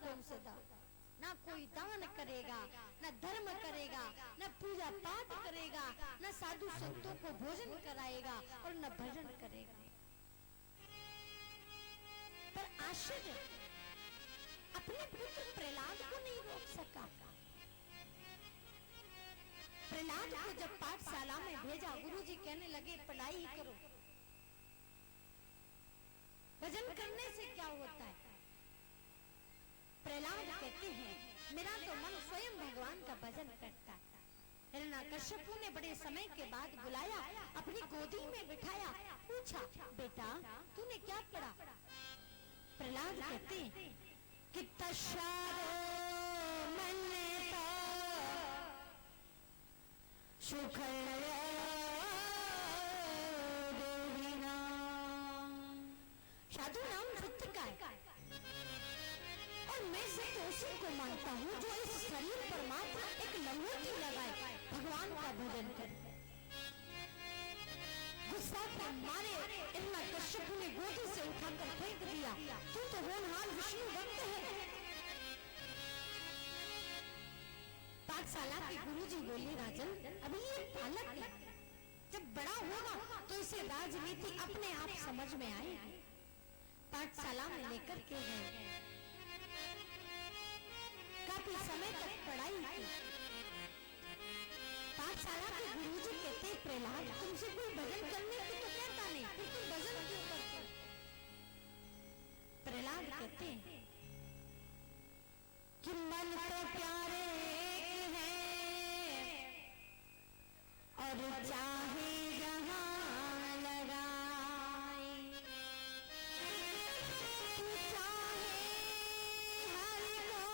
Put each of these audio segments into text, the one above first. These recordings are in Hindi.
कौन से दान, ना कोई दान करेगा, ना धर्म करेगा, ना पूजा पाठ करेगा, ना साधु संतों को भोजन कराएगा और न भजन करेगा। पर आश्चर्य, अपने पुत्र प्रहलाद को नहीं रोक सका। प्रहलाद को जब पाठशाला में भेजा, गुरुजी कहने लगे पढ़ाई करो, भजन करने से क्या होता है। प्रहलाद कहते हैं मेरा तो मन स्वयं भगवान का भजन करता है। हिरण्यकश्यपु ने बड़े समय के बाद बुलाया, अपनी गोदी में बिठाया, पूछा बेटा तूने क्या पढ़ा। प्रहलाद कहते हैं कि तशारो मन सुख साधु नाम सत्य का है और मैं सत्य उसी को मानता हूँ जो इस शरीर पर मात्र एक लंगोटी लगाए भगवान का भजन करे। गुस्सा के मारे हिरण्यकश्यपु ने गोदी से उठाकर फेंक दिया, तू तो होनहार विष्णु भक्त है। पाठशाला के गुरुजी बोले राजन अभी ये बालक है, जब बड़ा होगा तो इसे राजनीति अपने आप समझ में आएगी। पाठशाला में लेकर के गए, काफी समय तक पढ़ाई की। पाठशाला के गुरुजी कहते प्रहलाद तुमसे कोई भजन करने की तो कहता नहीं, फिर तुम भजन क्यों करते। प्रहलाद कहते कि मन तो प्यारे हैं और चाहे जहां लगाए, तू चाहे हरि को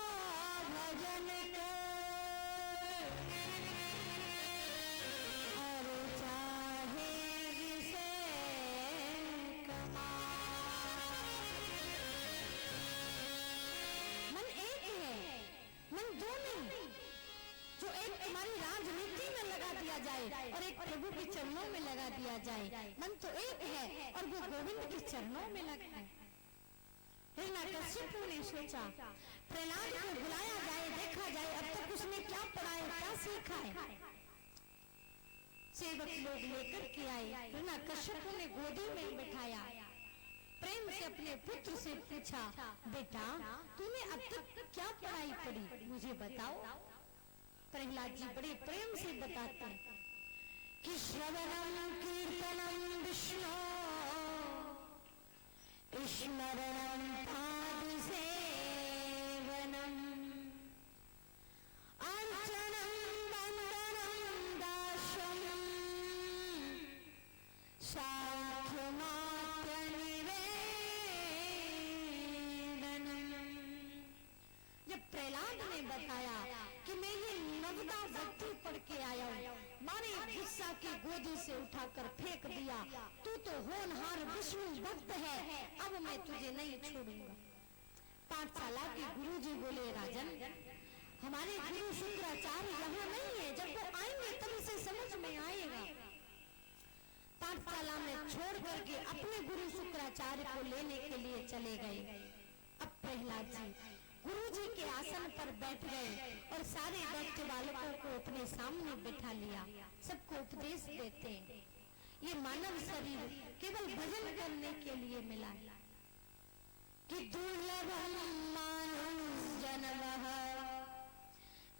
भजन कर और चाहे जिसे कमा। मन एक है, मन दो नहीं। जो एक तुम्हारी राजनीति में लगा दिया जाए और एक प्रभु के चरणों में लगा दिया जाए, मन तो एक है और वो गोविंद के चरणों में लगा है। हिरण्यकश्यपु ने सोचा प्रहलाद को बुलाया जाए, देखा जाए अब तक उसने क्या पढ़ा है, क्या सीखा है। सेवक लोग लेकर के आए, हिरण्यकश्यपु ने गोदी में बिठाया, प्रेम से अपने पुत्र से पूछा बेटा तूने अब तक क्या पढ़ाई पढ़ी, मुझे बताओ। प्रहलाद जी बड़े प्रेम से बताते हैं कि श्रवणम कीर्तनम विष्णु स्मरणम पाद सेवनम अर्चनम वंदनम दास्यम साधुमात्र निवेदनम। जब प्रहलाद ने बताया कि मैं ये नवदा भक्ति पढ़ के आया हूँ, मारे गुस्सा की गोदी से उठाकर फेंक दिया, तू तो होनहार विष्णु भक्त है, अब मैं तुझे नहीं छोड़ूंगा। पाठशाला के गुरुजी बोले राजन हमारे गुरु शुक्राचार्य यहाँ नहीं है, जब वो आएंगे तब इसे समझ में आएगा। पाठशाला में छोड़ करके अपने गुरु शुक्राचार्य को लेने के लिए चले गए। अब प्रहलाद जी गुरुजी के आसन पर बैठ गए और सारे भक्त बालकों को अपने सामने बिठा लिया, सबको उपदेश देते हैं। ये मानव शरीर केवल भजन करने के लिए मिला है कि दुर्लभम मानुष जन्मः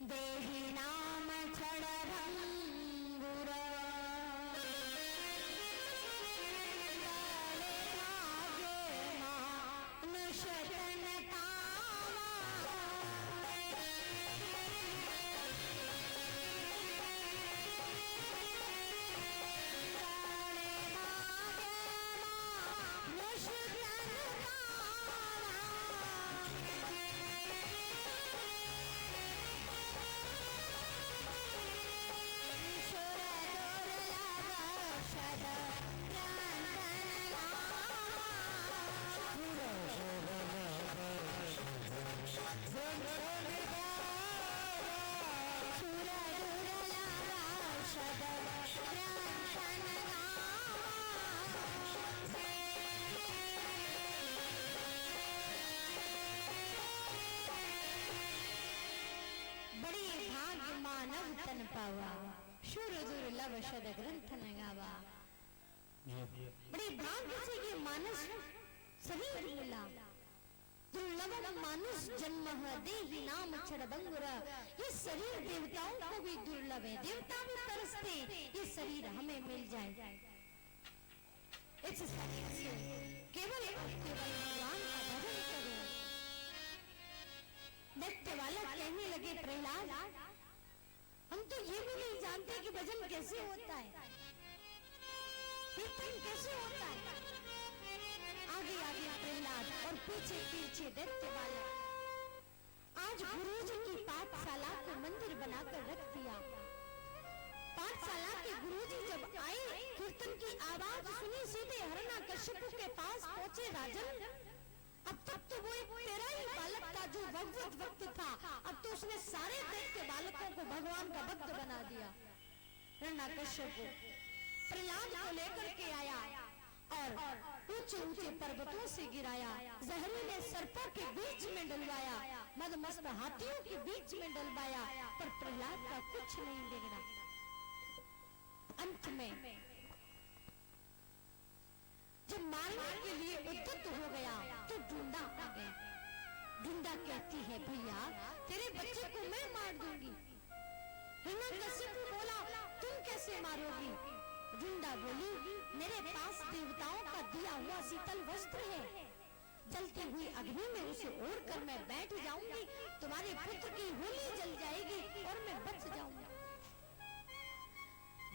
देहि नाम क्षणभंगुर शुक्र पावा शुर दुर्लभ शद ग्रंथ न गावा। बड़ी भाग्य से ये मानस शरीर मिला। दुर्लभ मानुष जन्म देहि नाम छड़बंगुर। ये शरीर देवताओं को भी दुर्लभ है, देवता भी तरसते ये शरीर हमें मिल जाए। इस शरीर से केवल भगवान का भजन करो। देखते वाला कहने लगे प्रहलाद, हम तो ये भी नहीं जानते कि भजन कैसे होता है, कीर्तन कैसे होता है। आगे आगे प्रहलाद और पीछे पीछे दैत्य वाला। आज गुरुजी की पाठशाला को मंदिर बनाकर रख दिया। पाठशाला के गुरुजी जब आए, कीर्तन की आवाज सुनी, सीधे हिरण्यकश्यप के पास पहुंचे। राजन, अब तक तो वो एक तेरा ही बालक था जो भगवत भक्त था, अब तो उसने सारे दैत्य बालकों को भगवान का भक्त बना दिया। हिरण्यकश्यप प्रहलाद को लेकर के आया और ऊंचे ऊंचे पर्वतों से गिराया, जहरीले सर्पों के बीच में डलवाया, मदमस्त हाथियों के बीच में डलवाया, पर प्रहलाद का कुछ नहीं बिगड़ा। अंत में जब मारने के लिए उद्यत हो गया तो ढूंढा आ गया। ढूंढा कहती है, भैया तेरे बच्चे को मैं मार दूंगी। हिरण्यकश्यप बोला, तुम कैसे मारोगी? ढूंढा बोली, मेरे पास देवताओं का दिया हुआ शीतल वस्त्र है, जलती हुई अग्नि में उसे ओढ़ कर मैं बैठ जाऊंगी, तुम्हारे पुत्र की होली जल जाएगी और मैं बच जाऊंगी।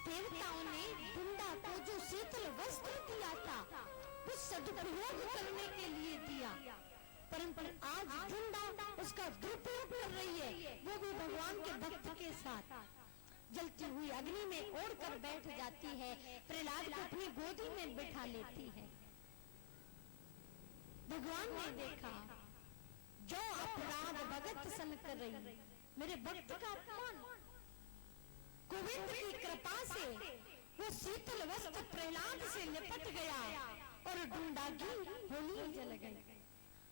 देवताओं ने ढूंढा को जो शीतल वस्त्र दिया था वो सदुपयोग करने के लिए दिया, परंतु आज ढूंढा उसका दुरुपयोग कर रही है, वो भी भगवान के भक्त के साथ। जलती हुई अग्नि में ओढ़ कर बैठ जाती है, प्रहलाद को अपनी गोदी में बिठा लेती है। भगवान ने देखा, जो अपराध भगत सन कर रही, मेरे भक्त का अपमान। गोविंद की कृपा से वो शीतल वस्त्र प्रहलाद से लिपट गया और ढूंढा की होली जल गई।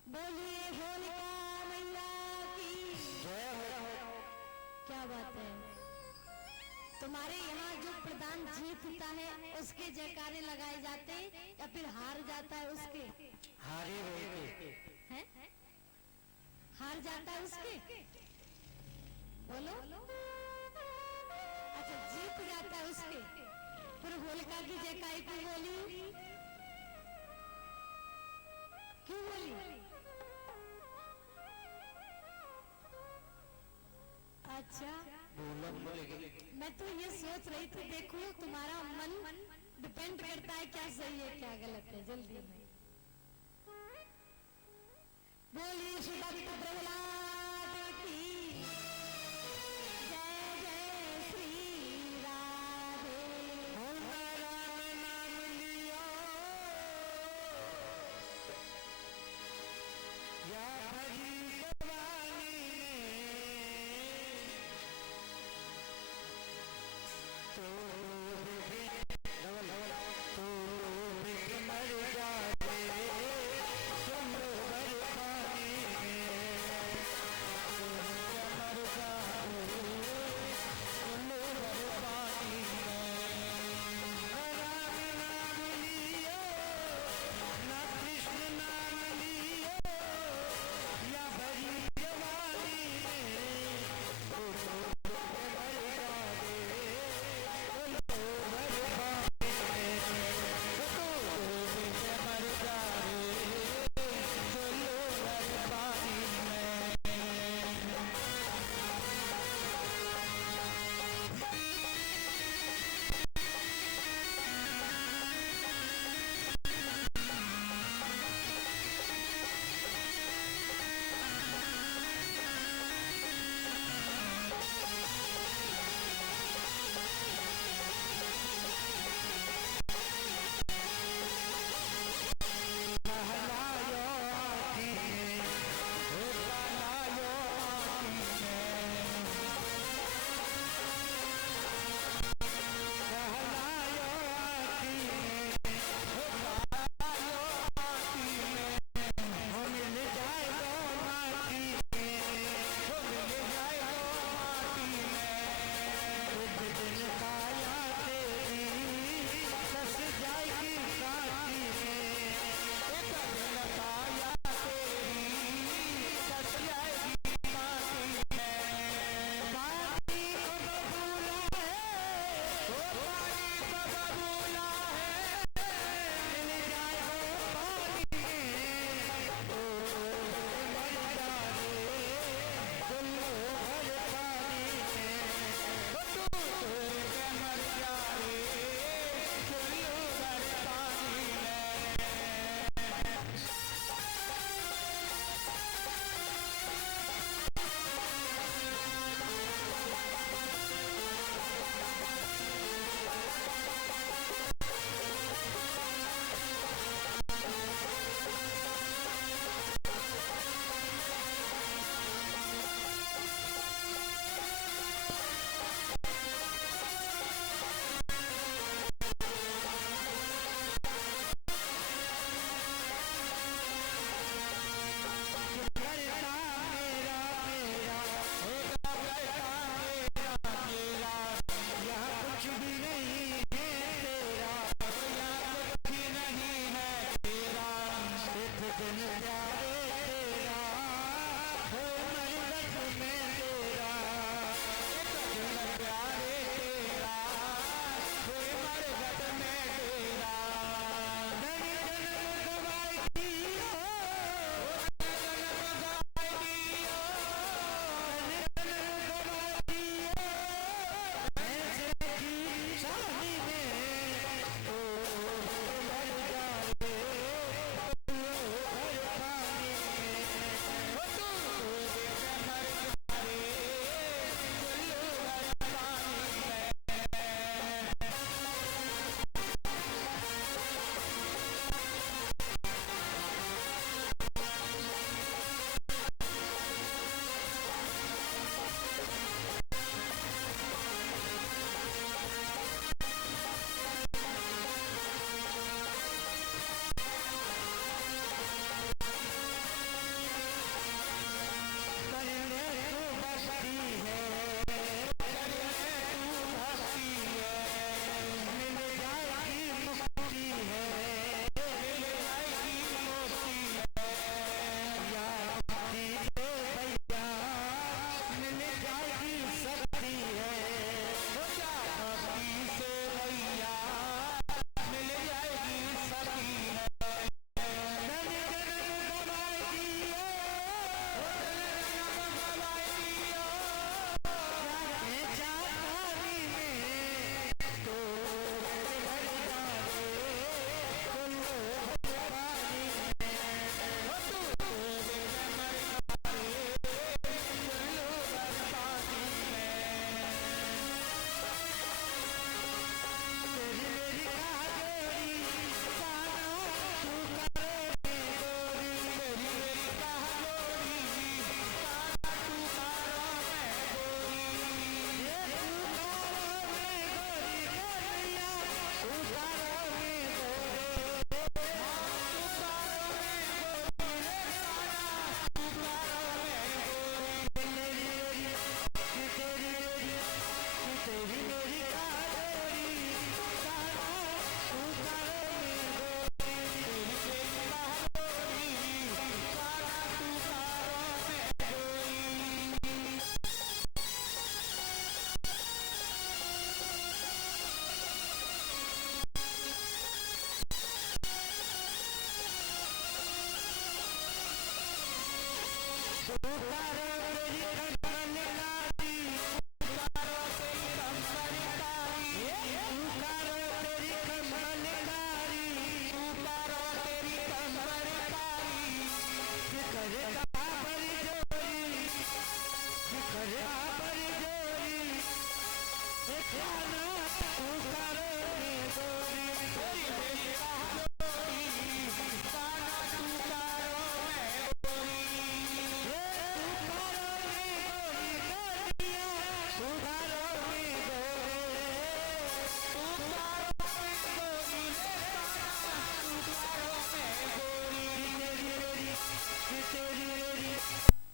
बोलिए होलिका मैया की जय हो। क्या बात है, तुम्हारे यहाँ जो प्रधान जीतता है उसके जयकारे लगाए जाते या फिर हार जाता है उसके? हारे हैं? हार जाता है उसके? बोलो। अच्छा, जीत जाता है उसके। फिर होलिका की जयकारे क्यों बोली? क्यों बोली? अच्छा, मैं तो ये सोच रही थी, देखो तुम्हारा मन डिपेंड करता है क्या सही है क्या गलत है। जल्दी में बोलिए श्री भक्त प्रहलाद की जय जय श्री राधे। राम नाम लियो या भरी जवानी मर जाते समुद्र पानी में।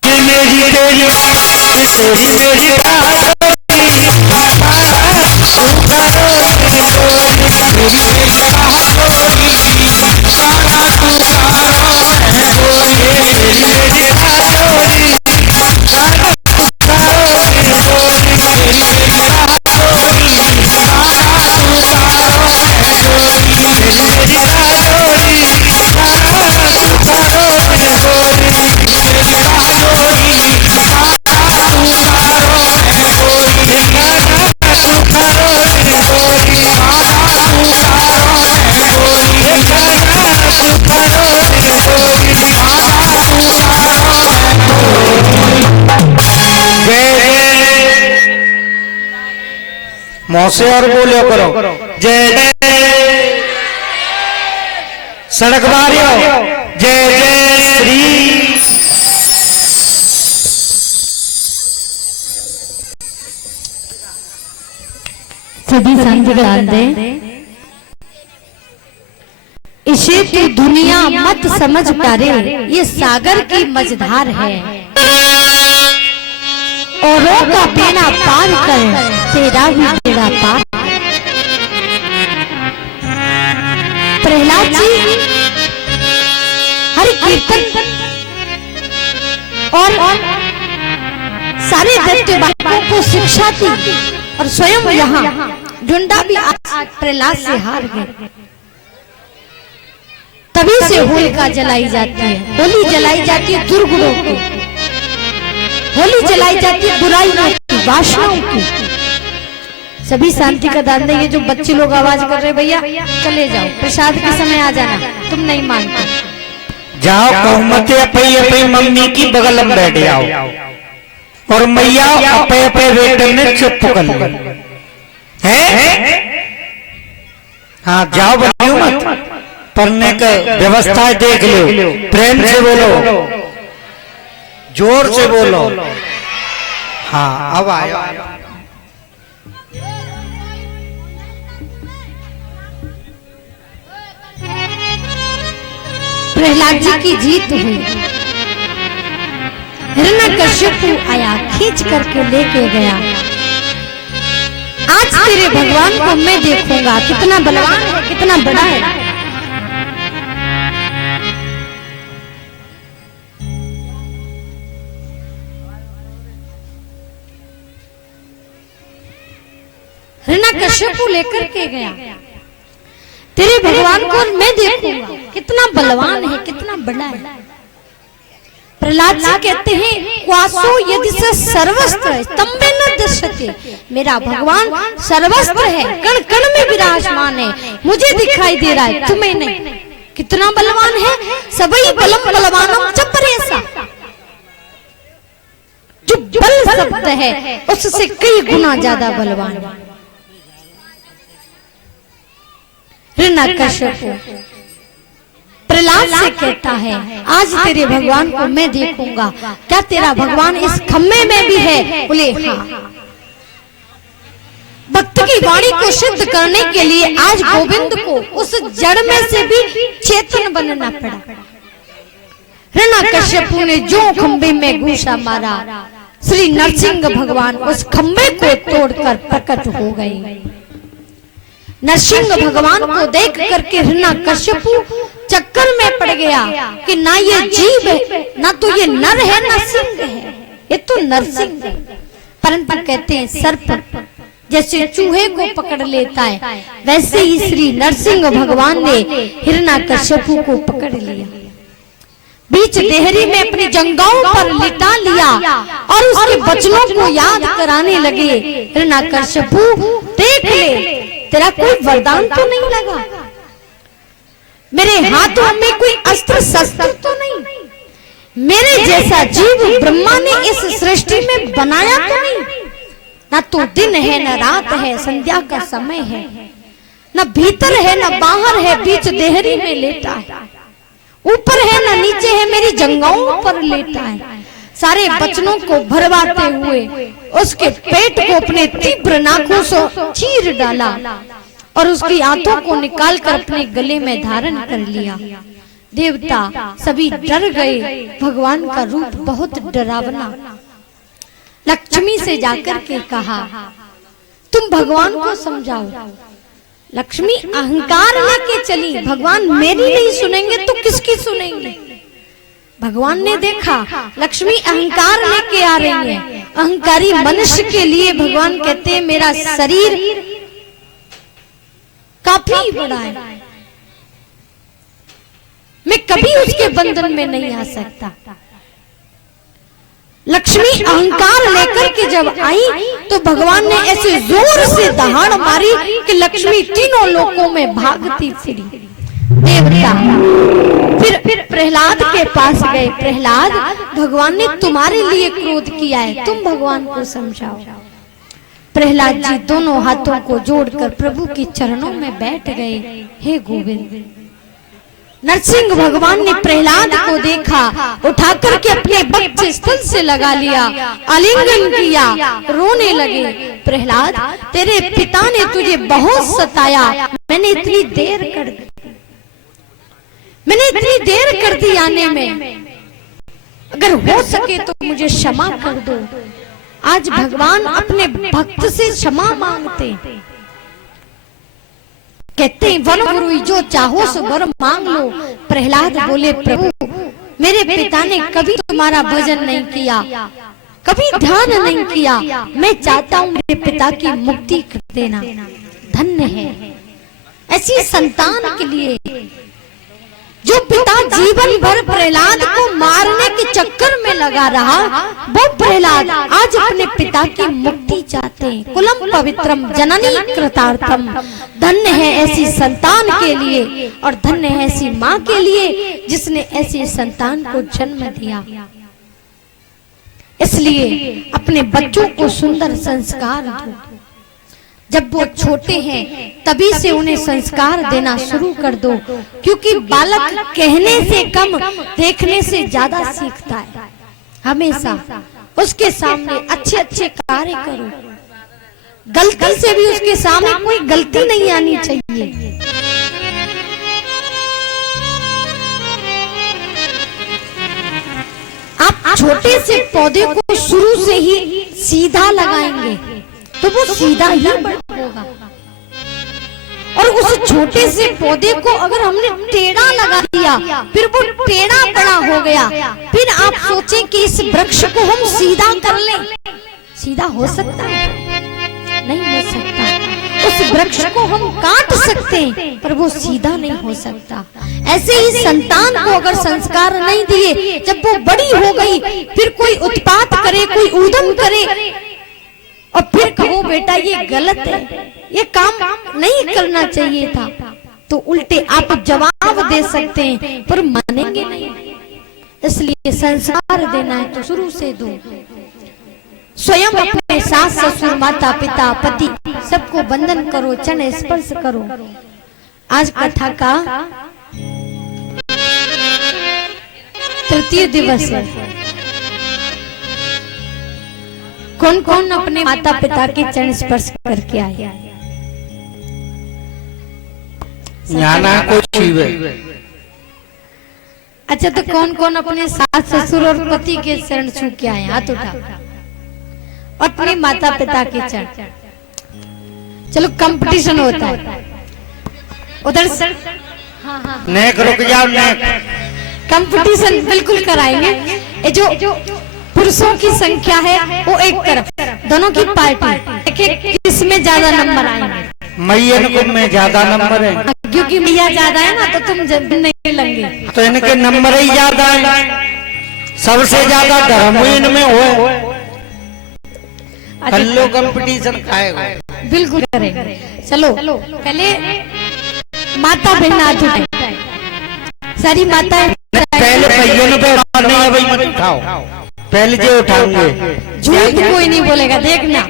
तेरी मेरी मौसे और बोलो करो जय जय सड़क वारियों जय जय श्री सभी संत ध्यान दें। इसे तू दुनिया मत समझ पारे, ये सागर की मझधार है। औरों का बेड़ा पार कर तेरा भी बेड़ा पार। प्रहलाद जी हरि कीर्तन और सारे दैत्य बालकों को शिक्षा दी और स्वयं यहाँ ढूंढा भी आज प्रहलाद से हार गए। तभी से होलिका जलाई जाती है, होली जलाई जाती है दुर्गुणों की, होली जलाई जाती है बुराइयों की, वासनाओं की। सभी शांति का दान देंगे। जो बच्चे लोग आवाज कर रहे भैया चले जाओ, प्रसाद के समय आ जाना, तुम नहीं मानते जाओ। कहमत अपई अपई मम्मी की बगल में बैठ जाओ और मैया अपे अपे बेटे में चुप कर लो है। हाँ जाओ बनियो मत, पढ़ने का व्यवस्था देख लो, प्रेम से बोलो, जोर से बोलो। हाँ अब आयो। प्रहलाद जी की जीत हुई। हिरण्यकश्यप आया, खींच करके लेके गया। आज तेरे भगवान को मैं देखूंगा, कितना बलवान है, कितना बड़ा है। हिरण्यकश्यप लेकर के गया, तेरे भगवान को मैं देखूंगा, कितना बलवान है, कितना बड़ा है। प्रहलाद जी कहते हैं क्वासो यदि से सर्वस्त्र स्तंभे न दृश्यते, मेरा भगवान सर्वस्त्र है, कण कण में विराजमान है, मुझे दिखाई दे रहा है, तुम्हें नहीं। कितना बलवान है। सबई बलम बलवानम च परेसा, जो बल शब्द है उससे कई गुना ज्यादा बलवान है। हिरण्यकश्यप प्रहलाद से कहता है आज तेरे भगवान को मैं देखूंगा, क्या तेरा भगवान इस खम्भे में भी है? बोले हाँ। भक्त की वाणी को सिद्ध करने के लिए आज गोविंद को उस जड़ में से भी चेतन बनना पड़ा। हिरण्यकश्यप ने जो खम्भे में घूसा मारा, श्री नरसिंह भगवान उस खम्भे को तोड़कर प्रकट हो गए। नरसिंह भगवान को देख करके हिरण्यकश्यप चक्कर में पड़ गया कि ना ये जीव है, ना तो ये नर है, ना सिंह है, ये तो नरसिंह है। परंतु कहते हैं सर्प जैसे चूहे को पकड़ लेता है, वैसे ही श्री नरसिंह भगवान ने हिरण्यकश्यप को पकड़ लिया। बीच देहरी में अपनी जंघाओं पर लिटा लिया और उसके बचनों को याद कराने लगे। हिरण्याकश्यपु देख ले, तेरा कोई वरदान तो नहीं लगा, मेरे हाथों में कोई अस्त्र शस्त्र तो नहीं, मेरे जैसा जीव ब्रह्मा ने इस सृष्टि में बनाया तो नहीं, ना तो दिन है न रात है, संध्या का समय है, न भीतर है न बाहर है, बीच देहरी में लेटा है, ऊपर है न नीचे है, मेरी जंघाओं पर लेटा है। सारे बचनों को भरवाते हुए उसके पेट को अपने तीव्र नाखून से चीर डाला और उसकी आंतों को निकालकर अपने गले में धारण कर लिया। देवता सभी डर गए, भगवान का रूप बहुत डरावना। लक्ष्मी से जाकर के कहा, तुम भगवान को समझाओ। लक्ष्मी अहंकार लेके चली, भगवान मेरी नहीं सुनेंगे तो किसकी सुनेंगे। भगवान ने देखा लक्ष्मी अहंकार लेके आ रही है, अहंकारी मनुष्य के लिए भगवान कहते हैं मेरा शरीर काफी बड़ा है, मैं कभी उसके बंधन में नहीं आ सकता। लक्ष्मी अहंकार लेकर के जब आई तो भगवान ने ऐसे जोर से दहाड़ मारी कि लक्ष्मी तीनों लोकों में भागती फिरी। देवता फिर प्रहलाद के पास गए, प्रहलाद भगवान ने तुम्हारे लिए क्रोध किया है, तुम भगवान को समझाओ। प्रहलाद जी दोनों हाथों को जोड़कर प्रभु के चरणों में बैठ गए। हे गोविंद, नरसिंह भगवान ने प्रहलाद को देखा, उठाकर के अपने वक्ष स्थल से लगा लिया, आलिंगन किया, रोने लगे। प्रहलाद, तेरे पिता ने तुझे बहुत सताया, मैंने इतनी देर कर दी आने में, अगर हो सके तो मुझे क्षमा कर दो। आज भगवान अपने भक्त से क्षमा मांगते, कहते हैं वन गुरु जो चाहो सो वर मांग लो। प्रहलाद बोले, प्रभु मेरे पिता ने कभी तुम्हारा भजन नहीं किया, कभी ध्यान नहीं किया, मैं चाहता हूँ मेरे पिता की मुक्ति कर देना। धन्य है ऐसी संतान के लिए जो पिता जीवन भर प्रहलाद को मारने के चक्कर में लगा रहा, वो प्रहलाद आज अपने पिता की मुक्ति चाहते हैं। कुलम पवित्रम जननी कृतार्थम। धन्य है ऐसी संतान के लिए और धन्य है ऐसी माँ के लिए जिसने ऐसी संतान को जन्म दिया। इसलिए अपने बच्चों को सुंदर संस्कार दो। जब वो छोटे हैं तभी से उन्हें संस्कार देना शुरू कर दो, क्योंकि बालक कहने से कम देखने से ज्यादा सीखता है। हमेशा उसके सामने अच्छे अच्छे कार्य करो, गलती से भी उसके सामने कोई गलती नहीं आनी चाहिए। आप छोटे से पौधे को शुरू से ही सीधा लगाएंगे तो वो सीधा ही बड़ा होगा, और उस छोटे से पौधे को अगर हमने टेढ़ा लगा दिया फिर वो टेढ़ा बड़ा हो गया। फिर आप सोचें कि इस वृक्ष को हम सीधा कर लें, सीधा हो सकता है? नहीं हो सकता। उस वृक्ष को हम काट सकते हैं पर वो सीधा नहीं हो सकता। ऐसे ही संतान को अगर संस्कार नहीं दिए, जब वो बड़ी हो गई फिर कोई उत्पात करे, कोई ऊधम करे और फिर कहो बेटा ये गलत है, ये काम नहीं करना चाहिए था, तो उल्टे आप जवाब दे सकते हैं पर मानेंगे नहीं। इसलिए संस्कार देना है तो शुरू से दो। स्वयं अपने सास ससुर माता पिता पति सबको वंदन करो, चरण स्पर्श करो। आज कथा का तृतीय दिवस है। कौन कौन अपने माता पिता के चरण स्पर्श करके आए? अच्छा, तो कौन कौन अपने सास ससुर और पति के चरण छू के आए? हाथ उठा। अपने माता पिता के चरण। चलो कंपटीशन होता है उधर से। हाँ, नेक रुक जाओ, नेक कंपटीशन बिल्कुल कराएंगे। ये जो पुरुषों की संख्या है वो एक तरफ, दोनों की पार्टी, किसमें ज्यादा नंबर आएंगे? मैयन को में ज्यादा नंबर है, क्योंकि क्योंकि मैया ज्यादा है ना तो तुम जल्दी नहीं लगे। तो इनके नंबर ही ज्यादा है, सबसे ज्यादा धर्म इनमें हो। कल्लो कंपटीशन खाएगा। बिल्कुल करेंगे। चलो पहले माता बहन हाथ उठाए, सारी माता पहले पहियों पे उठाने है भाई, मत उठाओ, पहले जो उठाओगे। झूठ कोई नहीं बोलेगा, देखना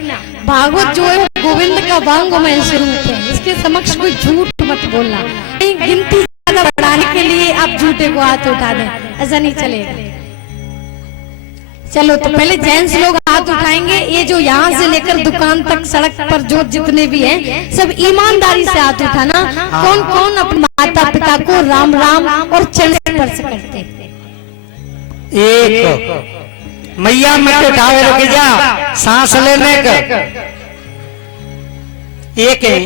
भागवत जो है गोविंद का वांगमय स्वरूप है, इसके समक्ष कोई झूठ मत बोलना। गिनती ज्यादा बढ़ाने के लिए आप झूठे को हाथ उठा दें, ऐसा नहीं चलेगा। चलो तो पहले जेंट्स लोग हाथ उठाएंगे। ये जो यहाँ से लेकर दुकान तक सड़क पर जो जितने भी हैं सब ईमानदारी से हाथ उठाना। कौन कौन अपने माता पिता को राम राम और चरण स्पर्श करते? एक मैया मत उठावे, रुक जा, सांस लेने का। एक है,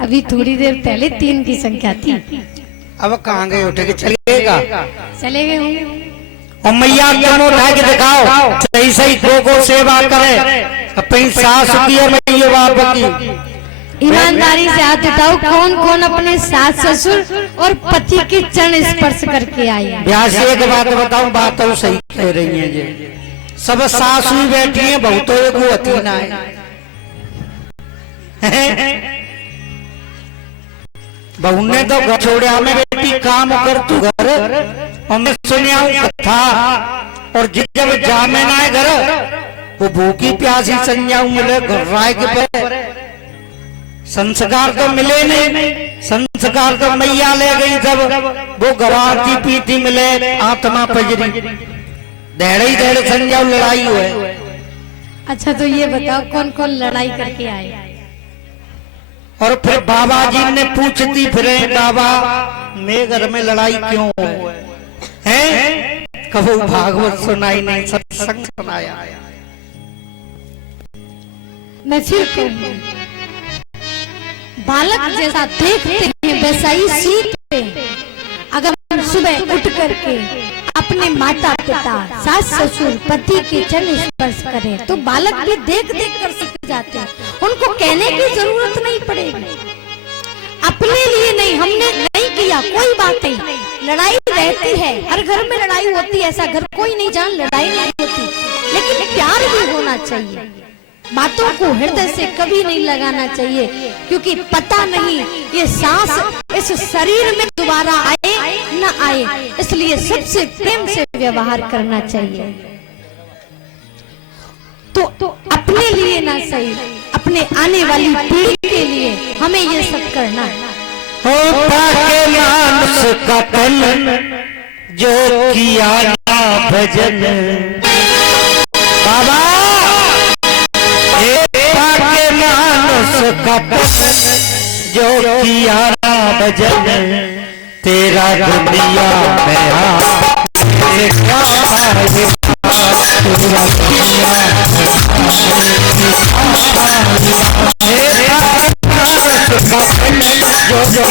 अभी थोड़ी देर पहले 3 की संख्या थी, अब कहाँ गए? उठ के चलेगा, चले गए होंगे। और मैया क्यों उठा के दिखाओ, सही सही गो सेवा करे अपनी सास की और मैया बाप की। ईमानदारी से हाथ उठाओ। कौन कौन अपने सास ससुर और पति के चरण स्पर्श करके आए? ब्याह से एक बात बताऊं, बात तो सही कह रही है जी। सब सास भी बैठी है, बहुतों को अति ना है। बहू ने तो घर छोड़ा, हमें बेटी काम कर तू घर, और मैं सुनिया कथा, और जब जामे ना है घर वो भूखी प्यासी संजाऊ मिले घर राय के पर। संस्कार तो मिले नहीं, संस्कार तो मैया ले गई सब, वो गवाती पीती मिले आत्मा पजरी, दहड़े ही दहड़े संजाऊ लड़ाई हुए। अच्छा तो ये बताओ कौन कौन लड़ाई करके आए? और फिर बाबा जी ने पूछती फिरे, बाबा मेरे घर में लड़ाई क्यों है? कबू भागवत सुनाई नहीं, सत्संग सुनाया। मैं फिर कहूंगी, बालक जैसा देखते हैं वैसा ही सीखते हैं। अगर हम सुबह उठ करके अपने माता पिता सास ससुर पति के चरण स्पर्श करें तो बालक भी देख देख कर सीख जाते हैं, उनको कहने की जरूरत नहीं पड़ेगी। अपने लिए नहीं, हमने नहीं किया कोई बात नहीं, लड़ाई रहती है, हर घर में लड़ाई होती है, ऐसा घर कोई नहीं जहाँ लड़ाई नहीं होती, लेकिन प्यार भी होना चाहिए। बातों को हृदय से कभी नहीं लगाना चाहिए, क्योंकि पता नहीं ये सांस इस शरीर में दोबारा आए न आए, इसलिए सबसे प्रेम से व्यवहार करना चाहिए। तो अपने लिए ना सही, अपने आने वाली पीढ़ी के लिए हमें ये सब करना है। होता के मानस का तन जो किया ना भजन, बाबा के मानस का तन जो किया ना भजन, तेरा दुनिया में क्या तेरा दुनिया जो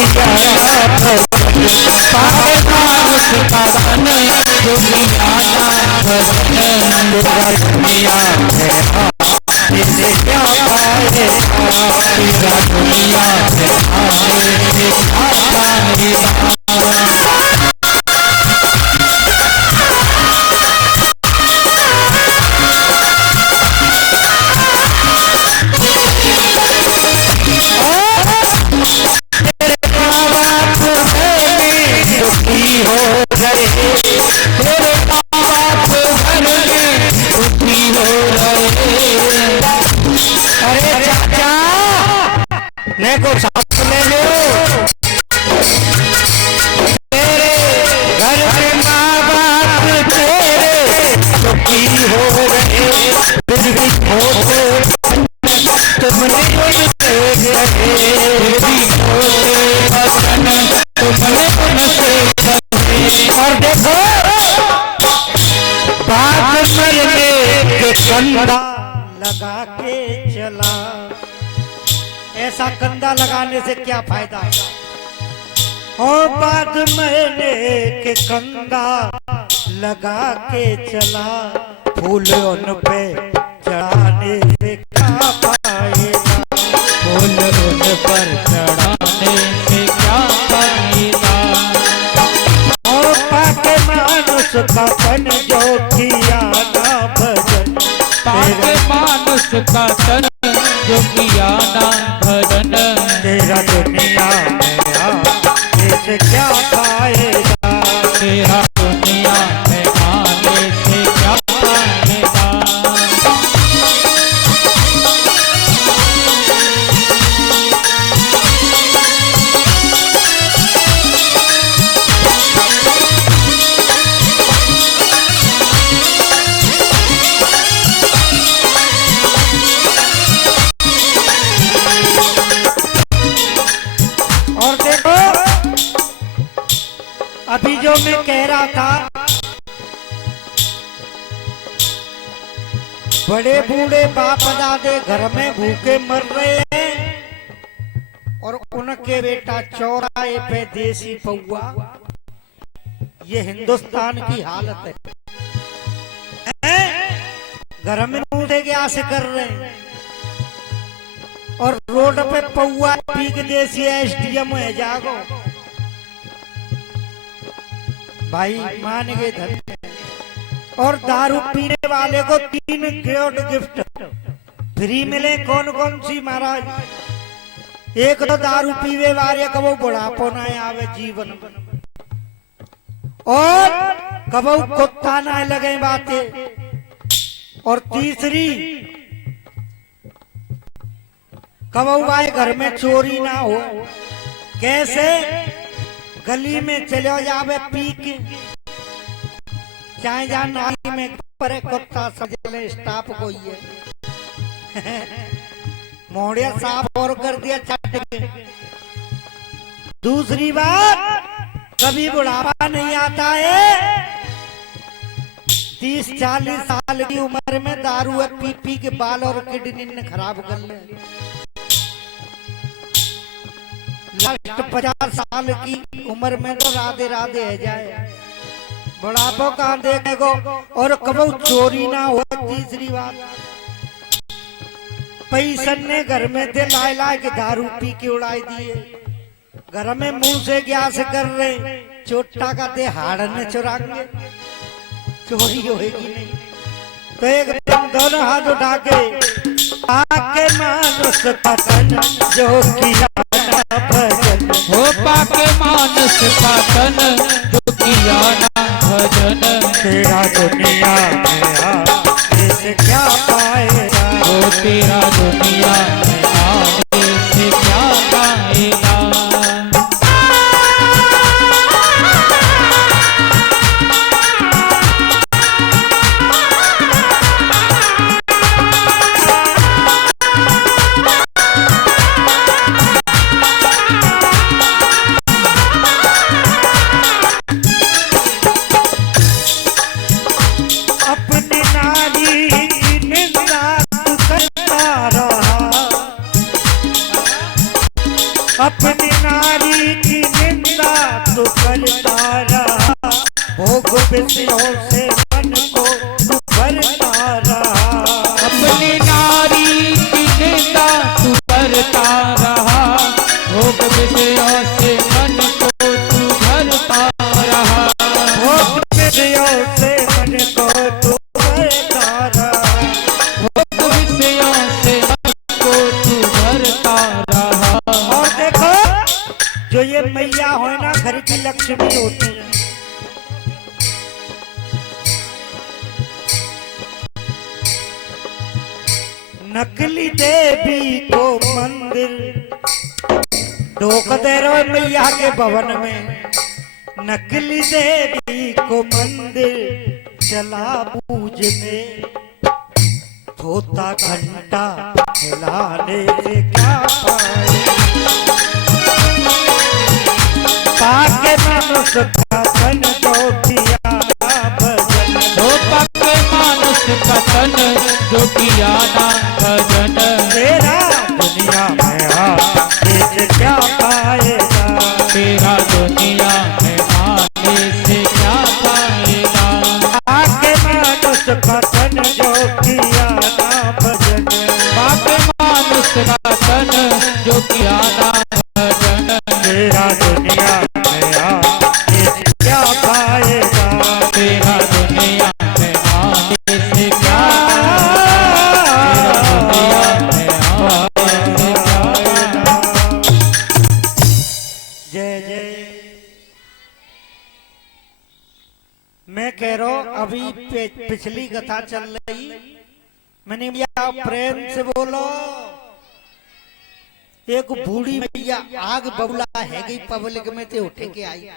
को साथ ले लो, तेरे घर में माँ बाप तेरे दुखी हो रहे, फिर भी होते तुमने उनसे कहे, फिर भी होते वतन तुमने उनसे कहे। और देखो बात मरने के कंधा लगा के चला, ऐसा कंधा लगाने से क्या फायदा? और बात महीने के कंधा लगा के चला, फूल उन पे चढ़ाने से क्या पाएगा? फूल उन पर मानुष का तन जो किया ना भजन, पाके मानुष का तन जो किया ना भजन, तेरा दुनिया में आने से क्या पाएगा, तेरा दुनिया में आने से क्या पाएगा। और देखो अभी जो मैं कह रहा था, बड़े बूढ़े बाप दादे घर में भूखे मर रहे हैं और उनके बेटा चौराहे पे देसी पौआ। ये हिंदुस्तान की हालत है। घर में बूढ़े क्या से कर रहे हैं और रोड पे पौआ पी के देसी एसडीएम है। जागो भाई, मान गए धन। और दारू पीने वाले को 3 करोड़ गिफ्ट फ्री मिले। कौन कौन सी महाराज? एक तो दारू पीवे वाले कबो बुढ़ापो ना आवे जीवन में, और कबो कुत्ता ना लगे बातें, और तीसरी कबो भाई घर में चोरी ना हो। कैसे? गली में चले जावे पी के, चाहे जहाँ नाली में पर कुत्ता सजले स्टाफ को ये मोड़िया साफ और कर दिया चट के। दूसरी बात, कभी बुढ़ापा नहीं आता है। 30-40 साल की उम्र में दारू पी पी के बाल और किडनी ने खराब कर ले। लास्ट 50 साल की उम्र में तो राधे राधे है जाए, बुढ़ापो कहाँ देखे को। और कबू चोरी ना हो। तीसरी बात, पैसन ने घर में थे लाए लाए के दारू पी के उड़ाई दिए। घर में मुंह से ग्यास कर रहे, चोटा का दे हाड़ ने चुराएंगे, चोरी होगी नहीं। तो एकदम दोनों हाथ उठा के आके मानुष का तन जो किया ना भजन, हो पाके मानुष का तन जो किया ना भजन, तेरा दुनिया में आने से क्या पाएगा, हो तेरा दुनिया में आने से क्या पाएगा। अपनी नारी की निंदा तू करता रहा, अपनी नारी की निंदा तू करता रहा, भोग विषयों से मन को तू भरता रहा, अपनी नारी की निंदा तू करता रहा, भोग विषयों से मन को तू भरता रहा, भोग विषयों से मन को तू भरता रहा, भोग विषयों से मन को तू भरता रहा। और देखो जो ये मैया हो ना, घर की लक्ष्मी होती है। नकली देवी को मंदिर ढोक दे रहे मैया के भवन में, नकली देवी को मंदिर चला पूजने, धोता घंटा हिलाने से क्या पाए, पाके मनुष्य का तन जो किया ना भजन, हो पाके मानुष का तन जो किया ना भजन, तेरा दुनिया में आने से क्या पाएगा, तेरा दुनिया में आने से क्या पाएगा। आके मनुष्य का तन जो किया ना भजन, पाके मानुष का तन जो किया ना भजन, तेरा दुनिया में आने से क्या पाएगा, मैं कह रहा हूं अभी पिछली कथा चल रही, मैंने भैया प्रेम से बोलो। एक बूढ़ी मैया आग बबुला है गई पब्लिक में ते उठे के आई,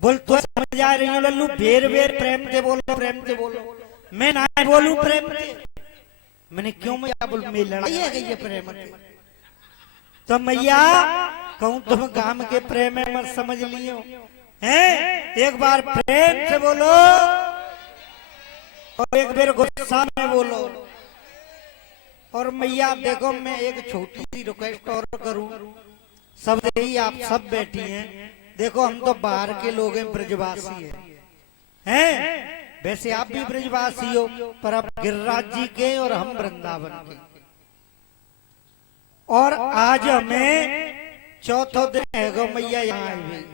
बोल तो समझ आ रही हो लल्लू, बेर बेर प्रेम से बोलो, प्रेम से बोलो। मैं ना बोलूं प्रेम से, मैंने क्यों मैया बोल, मैं लड़ाई है गई है प्रेम से। तो मैया कहूं तुम गांव के प्रेम में मत समझ लियो हैं, एक बार प्रेम से बोलो और एक बार गुस्सा में बोलो। और मैया देखो मैं एक छोटी सी रिक्वेस्ट और करूं, सब यही आप सब बैठी हैं, देखो हम तो बाहर के लोग हैं, ब्रजवासी हैं, वैसे आप भी ब्रजवासी हो, पर अब गिरिराज जी के और हम वृंदावन के। और आज हमें चौथा दिन है गो मैया यहाँ आई हुई,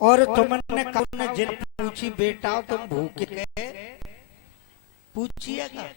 और तुमने कौन जिन पूछी बेटा तुम भूखे गए, पूछिएगा